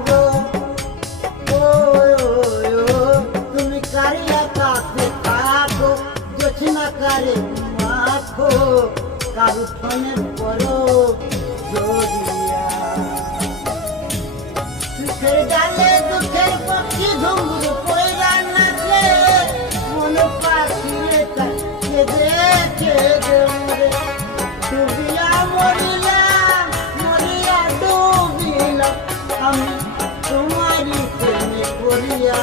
গো ও তুমি কারিয়া কাছে থাকো জোছনা কারে মাখো কারু ফোনের পরো জড়িয়া সুখের ডালে দুঃখের পক্ষী ঘুঙ্গুর পয়রা নাচে মন পাখিয়ে কেঁদে কেঁদে মরে ডুবিয়া মরিলাম মরিয়া ডুবিলাম আমি তোমারই প্রেমে পড়িয়া